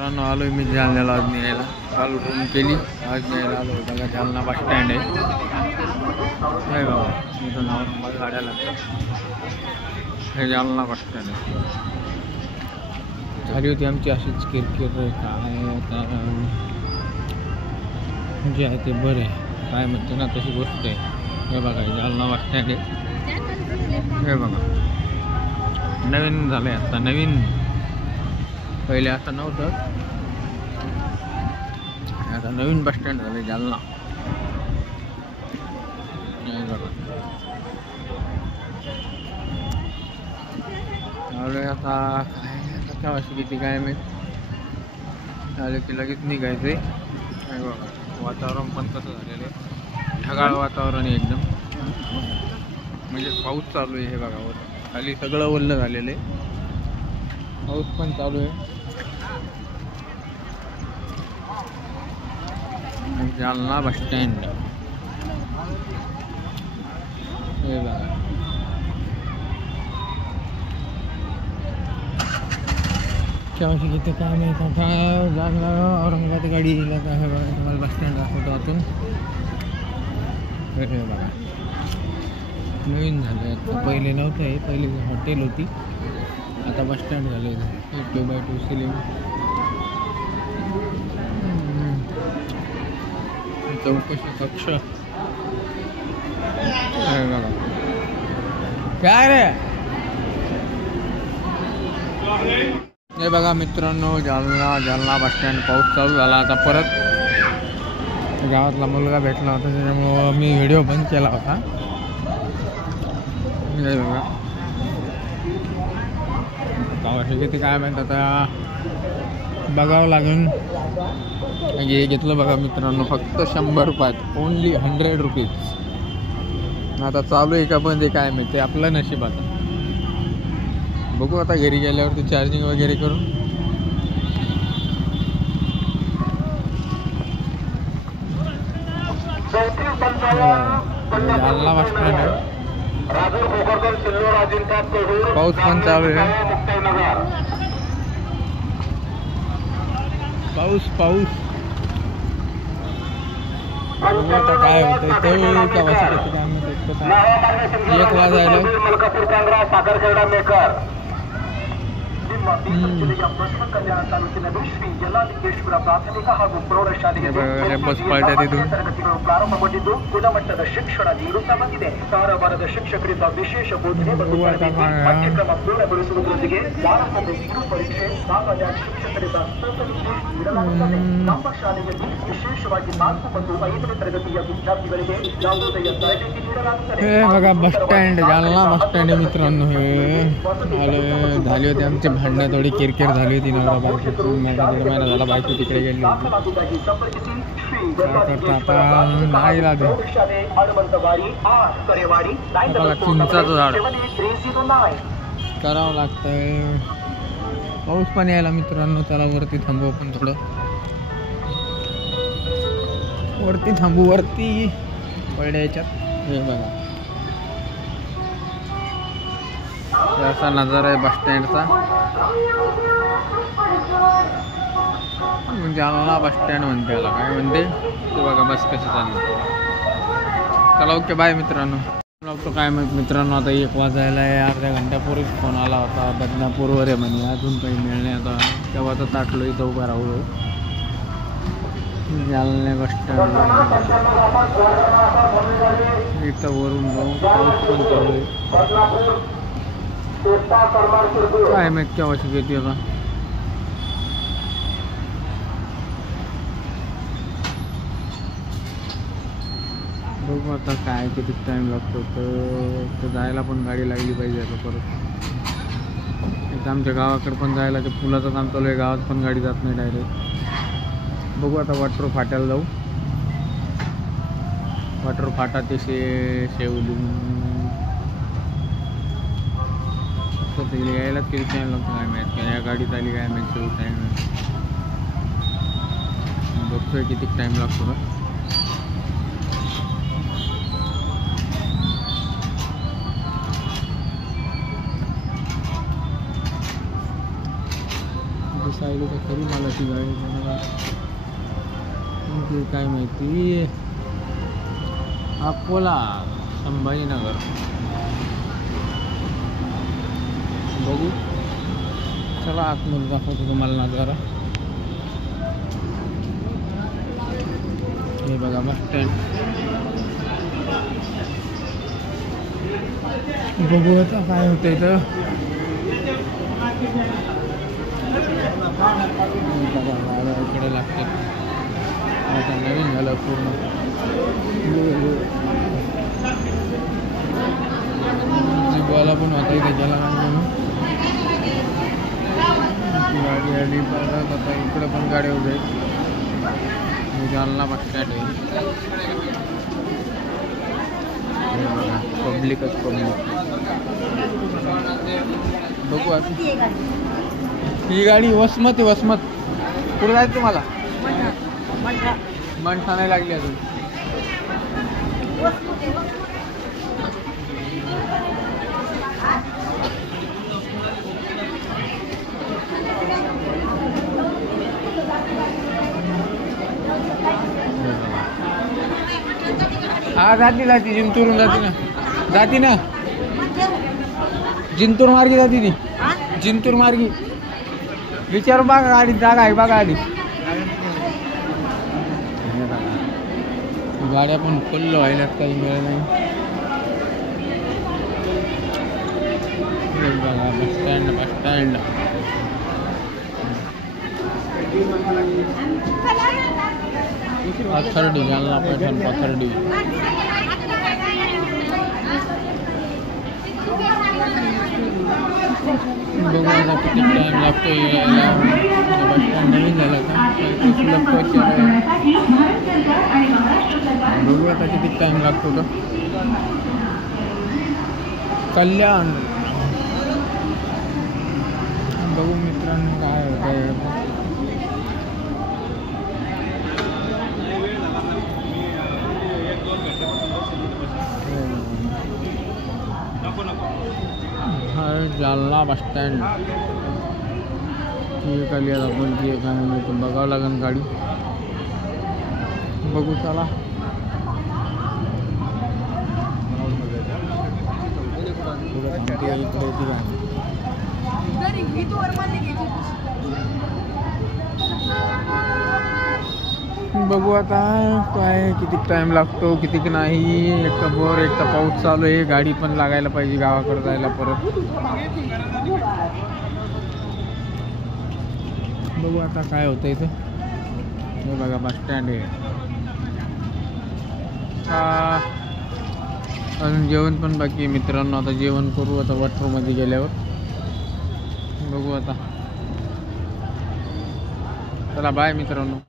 मित्रांनो आलोय मी जालन्याला आज न्यायला, काल रूम केली, आज न्यायला आलो. बघा जालना बस स्टँड आहे. नाही बाबा इथं नाव गाड्या लागतात. हे जालना बस स्टँड आहे. झाली होती आमची अशीच किरकिर. काय आता जे आहे ते बरं आहे, काय म्हणते ना तशी गोष्ट आहे. हे बघा जालना बस स्टँड आहे. हे बघा नवीन झालं आहे आता, नवीन. पहिले असं नव्हतं, आता नवीन बस स्टँड झालं जालना. आता काय आता अशी किती काय मी झालं की लगेच निघायचंय. काय बघा वातावरण पण कसं झालेलं आहे, ढगाळ वातावरण आहे एकदम. म्हणजे पाऊस चालू आहे. हे बघा वर खाली सगळं ओलं झालेलं आहे, पाऊस पण चालू आहे. जालना बस स्टँड हे बघा. त्यावर्षी किती काय नाही का काय जालना औरंगाबाद गाडीला काय हे बघा. तुम्हाला बस स्टँड दाखवतो आतून. हे बघा नवीन झालं आहे आता, पहिले नव्हतं आहे. पहिले हॉटेल होती, आता बस स्टँड झालं आहे. 2x2 सिलिंग, चौकशी कक्ष. बघा काय रे. हे बघा मित्रांनो जालना बस स्टँड. पाऊस चालू झाला आता परत. गावातला मुलगा भेटला होता त्याच्यामुळं मी व्हिडिओ बंद केला होता. हे बघा गावाशी किती काय माहीत आता बघावं लागेल. हे घेतलं बघा मित्रांनो फक्त 100 रुपयात, ओनली 100 रुपीज. आता चालू आहे का बंद आहे काय माहिती, आपलं नशीब. आता बघू, आता घरी गेल्यावरती चार्जिंग वगैरे करून. जालना बस स्टँड आहे. पाऊस पण चालू आहे. पाऊस आता काय होतंय ते का वाजता काय म्हणतात, 1 वाजायला. बस पाळत्या तिथून. ಶಿಕ್ಷಣ ನೀಡುತ್ತಮಂದಿದೆ. ಧಾರವಾಡದ ಶಿಕ್ಷಕರಿಂದ ವಿಶೇಷ ಬೋಧನೆ ಮತ್ತು ಪಠ್ಯಕ್ರಮಗೊಳಿಸುವುದರೊಂದಿಗೆ ವಾರಕ್ಕೊಮ್ಮೆ ಕಿರು ಪರೀಕ್ಷೆ ಭಾಗದ ಶಿಕ್ಷಕರಿಂದ ನೀಡಲಾಗುತ್ತದೆ. ನಮ್ಮ ಶಾಲೆಯಲ್ಲಿ ವಿಶೇಷವಾಗಿ 4 ಮತ್ತು 5ನೇ ತರಗತಿಯ ವಿದ್ಯಾರ್ಥಿಗಳಿಗೆ ಯಾವುದೇ ತರಬೇತಿ ನೀಡಲಾಗುತ್ತದೆ. बघा bus stand Jalna bus stand मित्रांनो. हे झाली होती आमची भांडणं, थोडी किरकिर झाली होती. नवरा बायको, माझा 1.5 महिना झाला बायको तिकडे गेली होती. काय करता आता नाही लागत. बघा चिंचाचं झाड करावं लागतंय. पाऊस पण यायला मित्रांनो. त्याला वरती थांबू आपण थोडं, वरती थांबू, वरती पडल्या याच्यात. हे बघा असा नजारा आहे बस स्टँडचा. जालना बस स्टँड म्हणते याला, काय म्हणते ते बघा. बस कशी चालली. चला ओके बाय मित्रांनो. तो काय मित्रांनो आता 1 वाजायला आहे. अर्ध्या घंट्यापूर्वीच फोन आला होता, बदनापूरवर आहे म्हणे, अजून काही मिळणे. आता तेव्हा तर ताटलो इथं उभा राहू. जालना बस स्टँड इथं वरून जाऊ. पाऊस पण चालू आहे. काय माहित केव्हा शिकते आता. बघू आता काय किती टाईम लागतो. तर जायला पण गाडी लागली पाहिजे आता परत. इथं आमच्या गावाकडे पण जायला ते पुलाचं काम चालू आहे, गावात पण गाडी जात नाही डायरेक्ट. बघू आता वॉटर फाट्याला जाऊ. वॉटर फाटा ते शेवली यायला किती टाईम लागतो काय माहीत. या गाडीत आली काय माहीत शेवट टाईम. बघतोय किती टाईम लागतो का. साईडला खरी मालाची गाडी कोणती काय माहिती. अकोला संभाजीनगर बघू. चला आतमध्ये दाखवतो तुम्हाला नजारा. हे बघा बस स्टँड. बघू आता काय होतं इथं. गाड्या इकडे लागतात. आता नवीन झालं पूर्ण. जीवाला पण होता इथे गेला म्हणून गाडी आली. परत आता इकडे पण गाड्या उभ्या आहेत. जालना बस स्टँड आहे. पब्लिकच पब्लिक. बघू आता ही गाडी वसमत आहे. वसमत कुठं जायचं तुम्हाला? मंठा नाही लागली अजून. हा जाती जिंतूरून जाती ना जिंतूर मार्गी जाती ती. जिंतूर मार्गी विचार बघा गाडी जागा आहे बघा आधी. गाड्या पण फुल व्हायला काही वेळ नाही. बघा bus stand bus stand. Pathardi Jalna Paithan Pathardi. बघू आता किती टाइम लागतो यायला. बस स्टँड नवीन झाला का बघू आता किती टाइम लागतो का. कल्याण बघू मित्रांनो काय होतं. Jalna bus stand. ठीक आली आता आपण ती काय म्हणतो बघावं लागेल गाडी. बघू चला. बघू आता काय किती टाइम लागतो किती नाही. एक तर बोर एक तर पाऊस चालू आहे. गाडी पण लागायला पाहिजे गावाकडे जायला परत. बघू आता काय होतं इथं. हे बघा बस स्टँड आहे. अजून जेवण पण बाकी आहे मित्रांनो. आता जेवण करू आता वॉटरमध्ये गेल्यावर. बघू आता. चला बाय मित्रांनो.